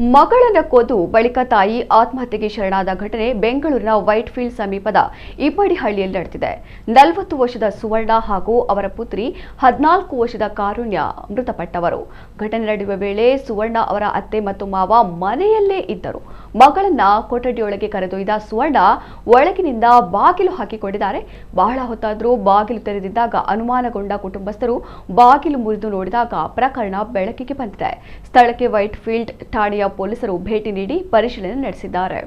ಮಗಳನ್ನ ಕೊಂದು ಬಳಿಕ ತಾಯಿ ಆತ್ಮಹತ್ಯೆಗೆ ಶರಣಾದ ಘಟನೆ ಬೆಂಗಳೂರಿನ ವೈಟ್ಫೀಲ್ಡ್ ಸಮೀಪದ ಇಪ್ಪಡಿಹಳ್ಳಿಯಲ್ಲಿ ನಡೆದಿದೆ. 40 ವರ್ಷದ ಸುವರ್ಣ ಹಾಗೂ ಅವರ ಪುತ್ರಿ 14 ವರ್ಷದ ಕಾರುಣ್ಯ ಮೃತಪಟ್ಟವರು. ಘಟನೆ ನಡೆಯುವ ವೇಳೆ ಸುವರ್ಣ ಅವರ ಅತ್ತೆ ಮತ್ತು ಮಾವ ಮನೆಯಲ್ಲೇ ಇದ್ದರು. ಮಗಳನ್ನ ಕೊಠಡಿಯೊಳಗೆ ಕರೆದೊಯ್ದ ಸುವರ್ಣ ಒಳಗಿನಿಂದ ಬಾಗಿಲು ಹಾಕಿಕೊಂಡಿದ್ದಾರೆ. ಬಹಳ ಹೊತ್ತಾದರೂ ಬಾಗಿಲು ತೆರೆದಿದ್ದಾಗ ಅನುಮಾನಗೊಂಡ ಕುಟುಂಬಸ್ಥರು ಬಾಗಿಲು ಮುರಿದು ನೋಡಿದಾಗ ಪ್ರಕರಣ ಬೆಳಕಿಗೆ ಬಂದಿದೆ. ಸ್ಥಳಕ್ಕೆ ವೈಟ್ಫೀಲ್ಡ್ ಠಾಣೆಯ ಪೊಲೀಸರು ಭೇಟಿ ನೀಡಿ ಪರಿಶೀಲನೆ ನಡೆಸಿದ್ದಾರೆ.